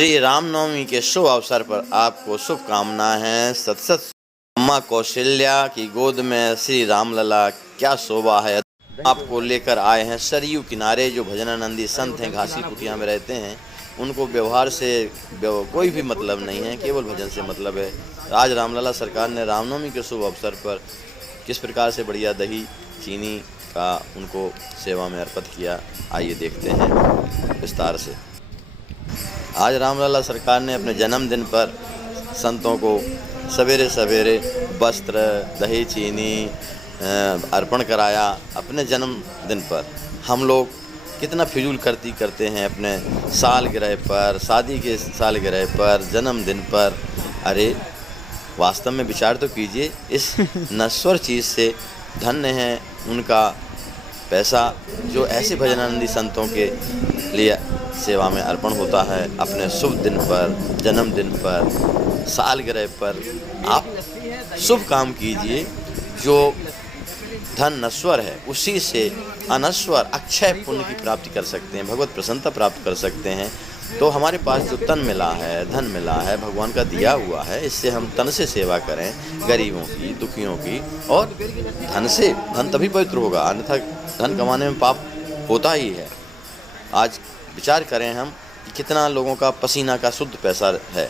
श्री रामनवमी के शुभ अवसर पर आपको शुभकामनाएं हैं। सत सत। अम्मा कौशल्या की गोद में श्री रामलला क्या शोभा है। आपको लेकर आए हैं सरयू किनारे। जो भजनानंदी संत हैं, घासी कुटिया में रहते हैं, उनको व्यवहार से कोई भी मतलब नहीं है, केवल भजन से मतलब है। आज रामलला सरकार ने रामनवमी के शुभ अवसर पर किस प्रकार से बढ़िया दही चीनी का उनको सेवा में अर्पित किया, आइए देखते हैं विस्तार से। आज रामलला सरकार ने अपने जन्मदिन पर संतों को सवेरे सवेरे वस्त्र दही चीनी अर्पण कराया। अपने जन्मदिन पर हम लोग कितना फिजूल खर्ची करते हैं अपने सालगिरह पर, शादी के सालगिरह पर, जन्मदिन पर। अरे वास्तव में विचार तो कीजिए, इस नश्वर चीज़ से धन्य है उनका पैसा जो ऐसे भजनानंदी संतों के लिए सेवा में अर्पण होता है। अपने शुभ दिन पर, जन्मदिन पर, सालगिरह पर आप शुभ काम कीजिए। जो धन नश्वर है उसी से अनश्वर अक्षय पुण्य की प्राप्ति कर सकते हैं, भगवत प्रसन्नता प्राप्त कर सकते हैं। तो हमारे पास जो तन मिला है, धन मिला है, भगवान का दिया हुआ है, इससे हम तन से सेवा करें गरीबों की, दुखियों की। और धन से, धन तभी पवित्र होगा, अन्यथा धन कमाने में पाप होता ही है। आज विचार करें हम कि कितना लोगों का पसीना का शुद्ध पैसा है,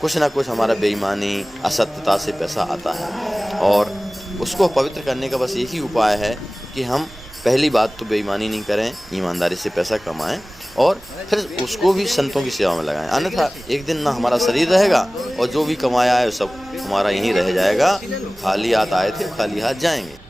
कुछ ना कुछ हमारा बेईमानी असत्यता से पैसा आता है। और उसको पवित्र करने का बस एक ही उपाय है कि हम पहली बात तो बेईमानी नहीं करें, ईमानदारी से पैसा कमाएं और फिर उसको भी संतों की सेवा में लगाएं। अन्यथा एक दिन ना हमारा शरीर रहेगा और जो भी कमाया है सब हमारा यहीं रह जाएगा। खाली हाथ आए थे, खाली हाथ जाएंगे।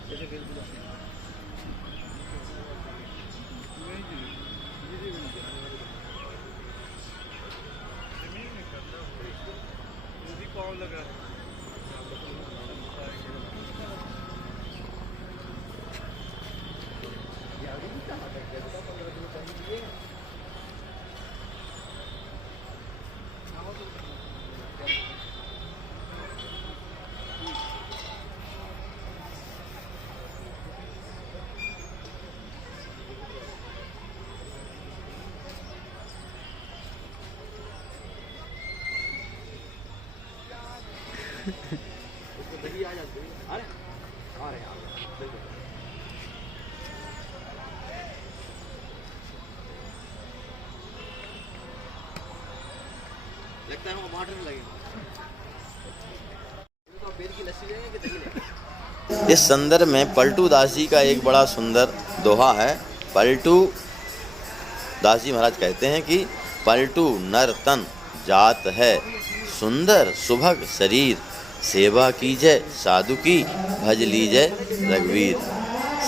लगता है टमाटर लगेगा। इस संदर्भ में पलटू दास जी का एक बड़ा सुंदर दोहा है। पलटू दास जी महाराज कहते हैं कि पलटू नर तन जात है, सुंदर सुभग शरीर, सेवा कीजय साधु की, भज लीजय रघुवीर।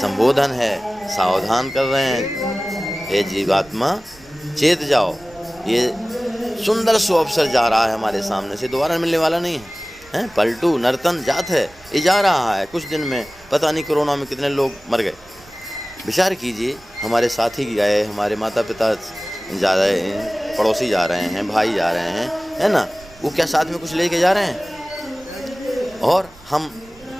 संबोधन है, सावधान कर रहे हैं, हे जीवात्मा चेत जाओ। ये सुंदर सुअवसर जा रहा है हमारे सामने से, दोबारा मिलने वाला नहीं है। पलटू नर्तन जात है, ये जा रहा है। कुछ दिन में पता नहीं कोरोना में कितने लोग मर गए। विचार कीजिए, हमारे साथी गए, हमारे माता पिता जा रहे हैं, पड़ोसी जा रहे हैं, भाई जा रहे हैं, है ना, वो क्या साथ में कुछ लेके जा रहे हैं? और हम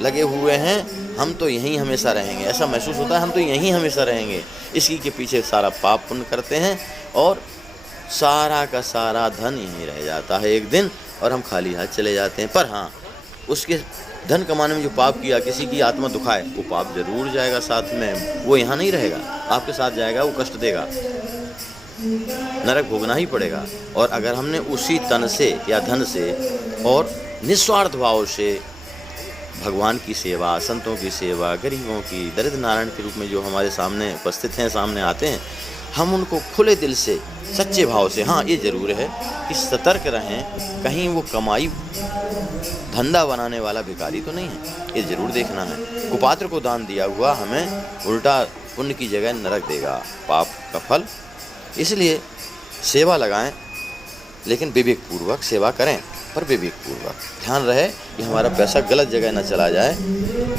लगे हुए हैं, हम तो यहीं हमेशा रहेंगे। ऐसा महसूस होता है हम तो यहीं हमेशा रहेंगे। इसी के पीछे सारा पाप पुण्य करते हैं और सारा का सारा धन यहीं रह जाता है एक दिन, और हम खाली हाथ चले जाते हैं। पर हाँ, उसके धन कमाने में जो पाप किया, किसी की आत्मा दुखाए, वो पाप जरूर जाएगा साथ में। वो यहाँ नहीं रहेगा, आपके साथ जाएगा, वो कष्ट देगा, नरक भोगना ही पड़ेगा। और अगर हमने उसी तन से या धन से और निस्वार्थ भाव से भगवान की सेवा, संतों की सेवा, गरीबों की, दरिद्र नारायण के रूप में जो हमारे सामने उपस्थित हैं, सामने आते हैं, हम उनको खुले दिल से, सच्चे भाव से, हाँ ये ज़रूर है कि सतर्क रहें, कहीं वो कमाई धंधा बनाने वाला भिखारी तो नहीं है, ये ज़रूर देखना है। कुपात्र को दान दिया हुआ हमें उल्टा पुण्य की जगह नरक देगा, पाप का फल। इसलिए सेवा लगाएं, लेकिन विवेकपूर्वक सेवा करें, पर विवेकपूर्वक ध्यान रहे कि हमारा पैसा गलत जगह न चला जाए।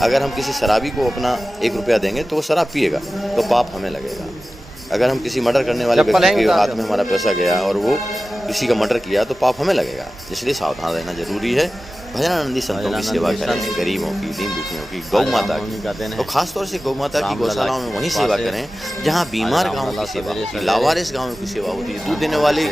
अगर हम किसी शराबी को अपना 1 रुपया देंगे तो वो शराब पिएगा, तो पाप हमें लगेगा। अगर हम किसी मर्डर करने वाले व्यक्ति के हाथ में हमारा पैसा गया और वो किसी का मर्डर किया, तो पाप हमें लगेगा। इसलिए सावधान रहना जरूरी है। भजनानंदी संतों की सेवा करें, गरीबों की, दीन दुखियों की, गौ माता की, और खास तौर से गौ माता की गौशालाओं में वहीं सेवा करें जहाँ बीमार गायों की सेवा होती है, लावारिस गायों की सेवा होती है। दूध देने वाली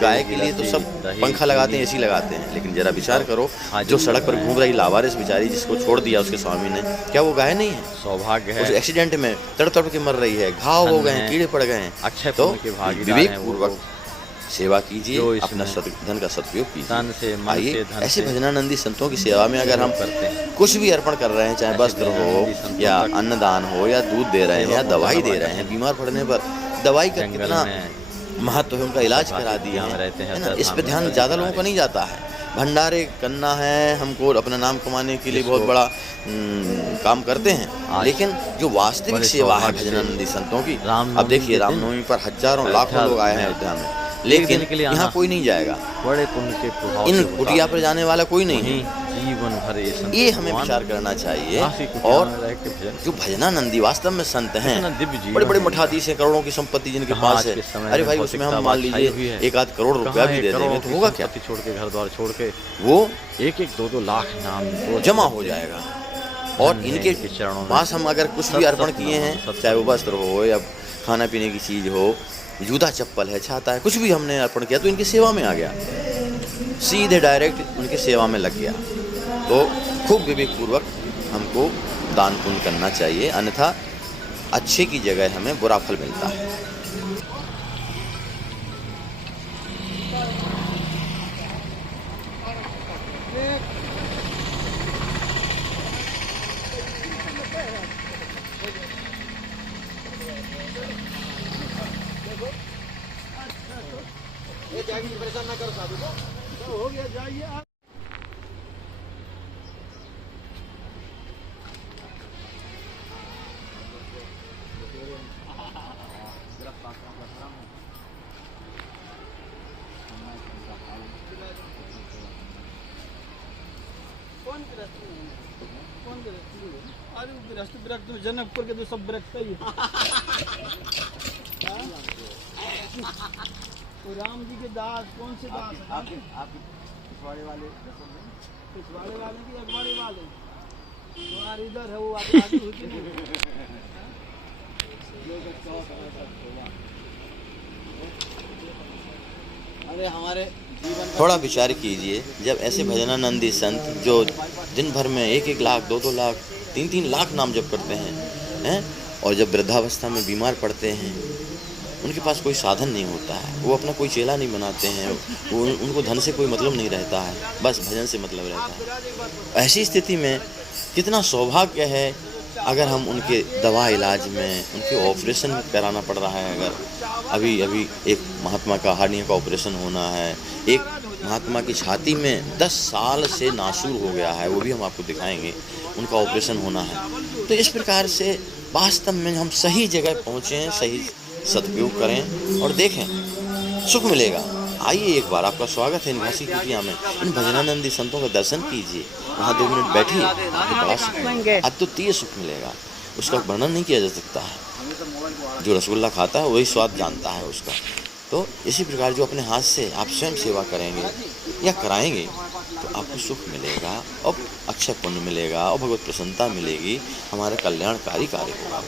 गाय के लिए तो सब पंखा लगाते हैं, एसी लगाते हैं, लेकिन जरा विचार करो जो सड़क पर घूम रही लावारिस बेचारी जिसको छोड़ दिया उसके स्वामी ने, क्या वो गाय नहीं है? सौभाग्य है, उस एक्सीडेंट में तड़तड़ के मर रही है, घाव हो गए हैं, कीड़े पड़ गए हैं, अक्षय तो विवेक पूर्वक सेवा कीजिए, अपना धन का सदुपयोग कीजिए। आइए ऐसे भजनानंदी संतों की सेवा में अगर हम कुछ भी अर्पण कर रहे हैं, चाहे वस्त्र हो या अन्नदान हो या दूध दे रहे हैं या दवाई दे रहे हैं, बीमार पड़ने पर दवाई का कितना महत्व है, उनका इलाज करा दिए है ना, इस पे ध्यान ज़्यादा लोगों का नहीं जाता है। भंडारे करना है हमको, अपना नाम कमाने के लिए बहुत बड़ा काम करते हैं, लेकिन जो वास्तविक सेवा है भजनानंदी संतों की, अब देखिए रामनवमी पर हजारों लाखों लोग आए हैं अयोध्या में, लेकिन यहाँ कोई नहीं जाएगा, बड़े पुण्य के प्रभाव इन कुटिया पर जाने वाला कोई नहीं है। जीवन भर ये हमें विचार करना चाहिए। और जो भजनानंदी वास्तव में संत हैं, बड़े बड़े मठाधीश हैं, करोड़ों की संपत्ति जिनके पास है, अरे भाई उसमें हम मान लीजिए 1-8 करोड़ रुपया भी दे देंगे तो होगा क्या? छोड़ के घर द्वार छोड़ के वो 1-2 लाख नाम जमा हो जाएगा। और इनके पास हम अगर कुछ भी अर्पण किए हैं, चाहे वो वस्त्र हो या खाना पीने की चीज़ हो, जूता चप्पल है, छाता है, कुछ भी हमने अर्पण किया तो इनकी सेवा में आ गया, सीधे डायरेक्ट उनकी सेवा में लग गया। तो खूब विवेकपूर्वक हमको दान पुण्य करना चाहिए, अन्यथा अच्छे की जगह हमें बुरा फल मिलता है। परेशान ना करो साधु को, हो गया, जाइए आप। कौन अरे विरक्त तो जनकपुर के तो सब विरक्त ही तो राम जी के दास कौन से दास हैं? आप पिछवाड़े वाले की अखबारे वाले तुम्हारे इधर है वो आगे होती अरे हमारे थोड़ा विचार कीजिए, जब ऐसे भजनानंदी संत जो दिन भर में 1-1 लाख 2-2 लाख 3-3 लाख नाम जप करते हैं, और जब वृद्धावस्था में बीमार पड़ते हैं, उनके पास कोई साधन नहीं होता है, वो अपना कोई चेला नहीं बनाते हैं, वो उनको धन से कोई मतलब नहीं रहता है, बस भजन से मतलब रहता है। ऐसी स्थिति में कितना सौभाग्य है अगर हम उनके दवा इलाज में, उनके ऑपरेशन कराना पड़ रहा है। अगर अभी एक महात्मा का हार्निया का ऑपरेशन होना है, एक महात्मा की छाती में 10 साल से नासूर हो गया है, वो भी हम आपको दिखाएंगे, उनका ऑपरेशन होना है। तो इस प्रकार से वास्तव में हम सही जगह पहुँचें, सही सदुपयोग करें और देखें, सुख मिलेगा। आइए एक बार, आपका स्वागत है निवासी कुटिया में। इन भजनानंदी संतों का दर्शन कीजिए, वहाँ 2 मिनट बैठिए, आपको बड़ा सुख, अद्वितीय सुख मिलेगा, उसका वर्णन नहीं किया जा सकता है। जो रसगुल्ला खाता है वही स्वाद जानता है उसका। तो इसी प्रकार जो अपने हाथ से आप स्वयं सेवा करेंगे या कराएंगे तो आपको सुख मिलेगा और अक्षय पुण्य मिलेगा और भगवत प्रसन्नता मिलेगी, हमारा कल्याणकारी कार्य होगा।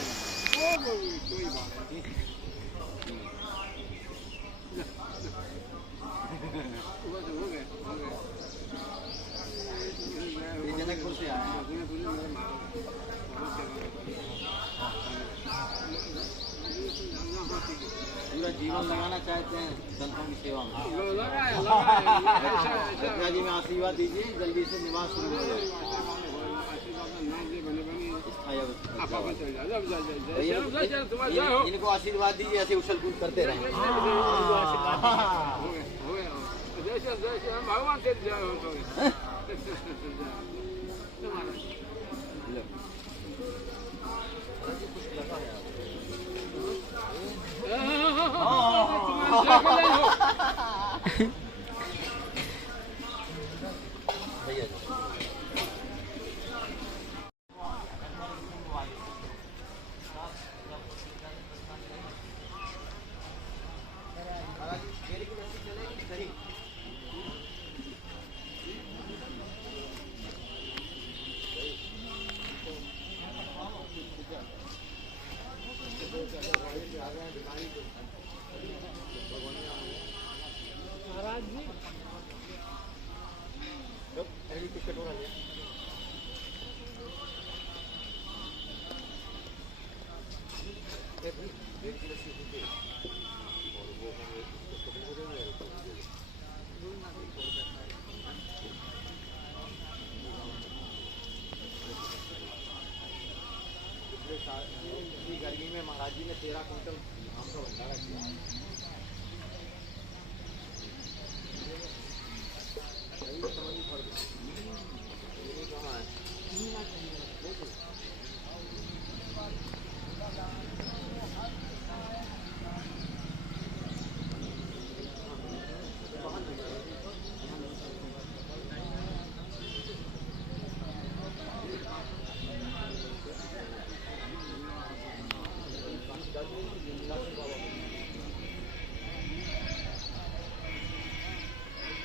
पूरा जीवन लगाना चाहते हैं संतों की सेवा में, जी में आशीर्वाद दीजिए, जल्दी से निवास शुरू हो जाए। इनको आशीर्वाद दीजिए, ऐसे उछल कूद करते रहें। भगवान से जी ने 13 क्विंटल धान का भंडारा किया।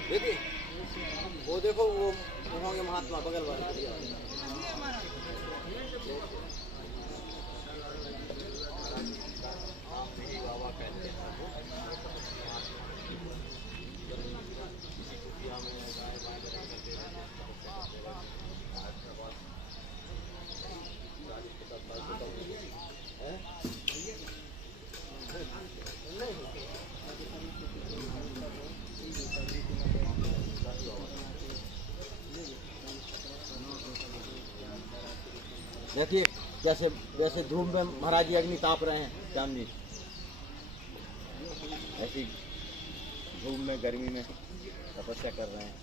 देखिए वो देखो वो होंगे महात्मा बगल वाले बाबा कहते हैं देखिए जैसे जैसे धूप में महाराज जी अग्नि ताप रहे हैं चांदनी, ऐसी धूप में गर्मी में तपस्या कर रहे हैं।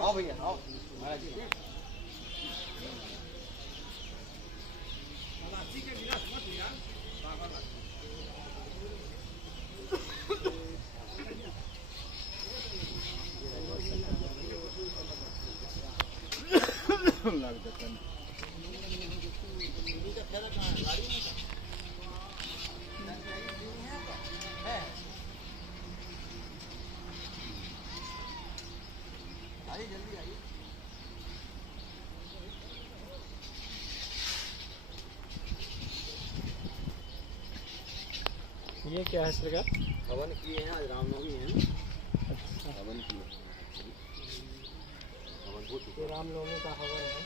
आओ भैया आओ महाराज जी। ये क्या है सरकार? हवन किए हैं, आज रामनवमी है। हवन किए, हवन हो चुका। ये रामनवमी का हवन है।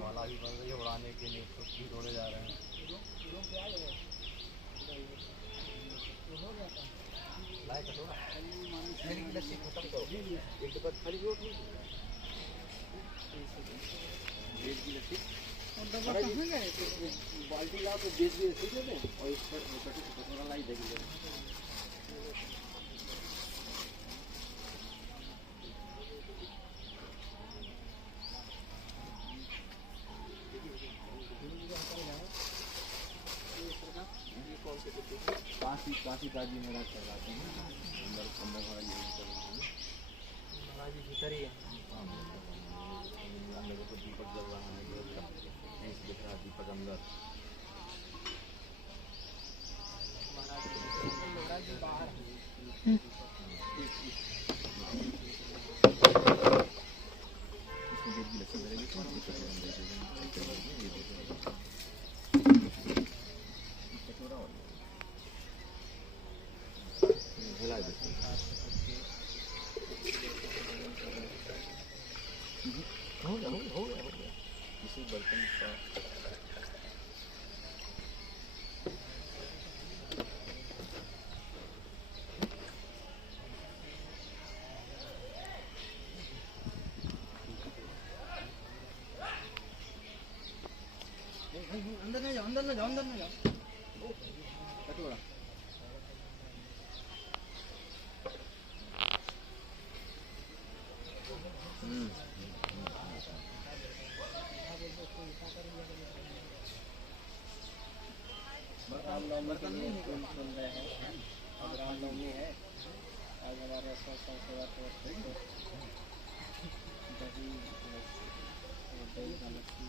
माला भी बन रही है उड़ाने के लिए, खुद भी उड़े जा रहे हैं। लस्सी खत्म करो, एक तो खाली रोट नहीं बाल्टी लाओ तो बेच भी रखी देते हैं और इस पर कटोरा लाई देंगे। काशी ताजी मेरा चलाते हैं अंदर अंदर वाला ये महाराज जी भीतर ही है। लोगों को दीपक जल रहा है, दिख रहा है दीपक अंदर। महाराज जी बाहर है। हो गया किसी बर्तन का अंदर न जाओ, अंदर न जाओ, अंदर न जाओ। कटोरा बर्तन नहीं है, कौन सुन रहे हैं। अब रामनवमी है, आज हमारे 100 दही का लस्सी।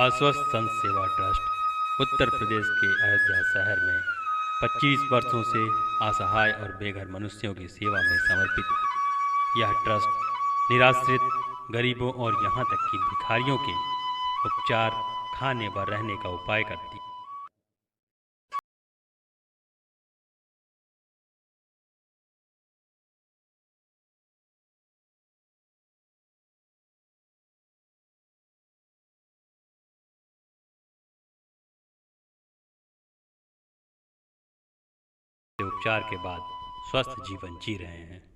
आश्वस्त संत सेवा ट्रस्ट उत्तर प्रदेश के अयोध्या शहर में 25 वर्षों से असहाय और बेघर मनुष्यों की सेवा में समर्पित यह ट्रस्ट निराश्रित गरीबों और यहाँ तक कि भिखारियों के उपचार, खाने व रहने का उपाय करती उपचार के बाद स्वस्थ जीवन जी रहे हैं।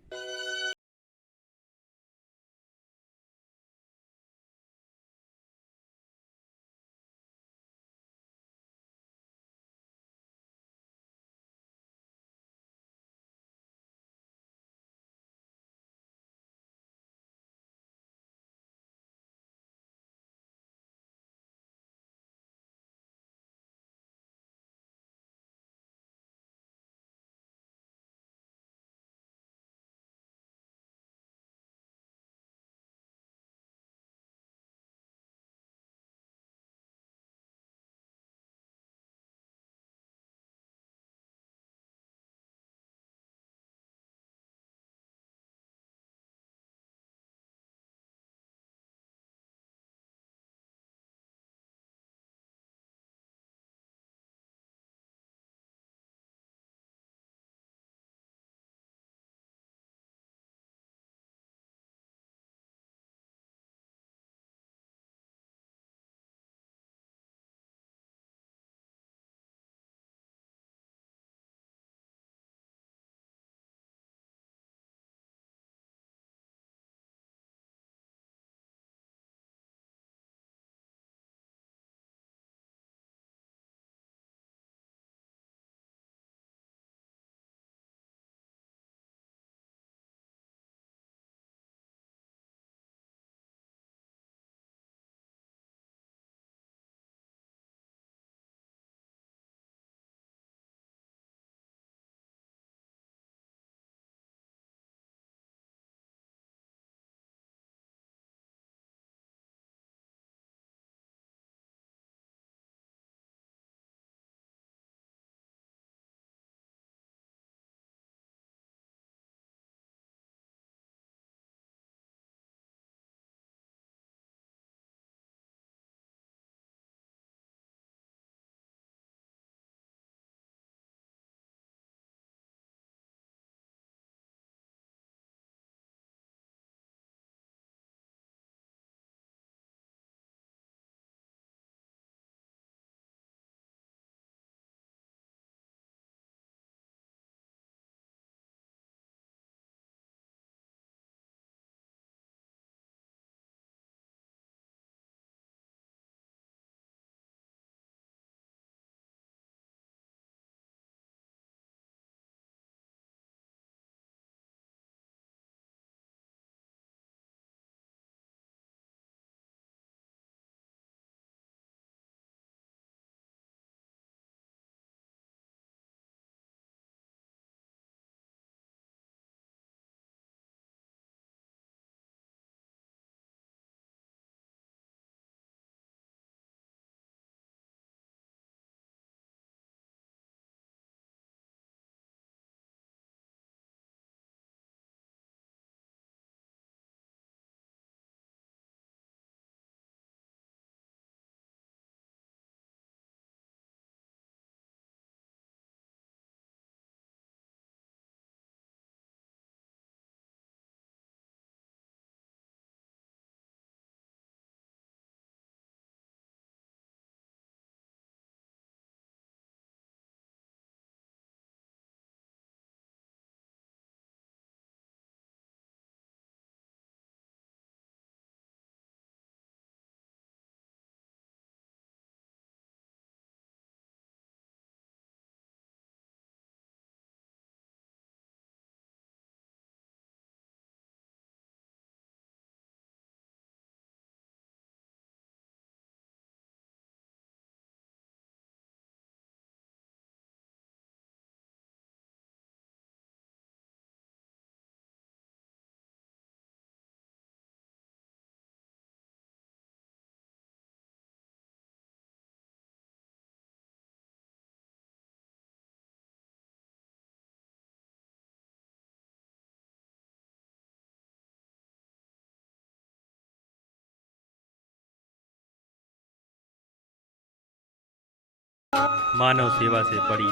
मानव सेवा से बड़ी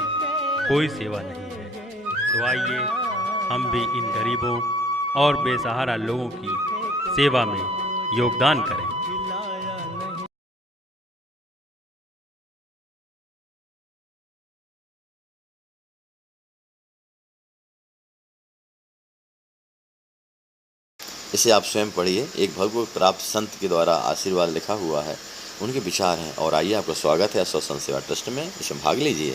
कोई सेवा नहीं है। तो आइए हम भी इन गरीबों और बेसहारा लोगों की सेवा में योगदान करें। इसे आप स्वयं पढ़िए। एक भगवत प्राप्त संत के द्वारा आशीर्वाद लिखा हुआ है, उनके विचार हैं। और आइए, आपका स्वागत है अस्वस्थ संत सेवा ट्रस्ट में, इसमें भाग लीजिए।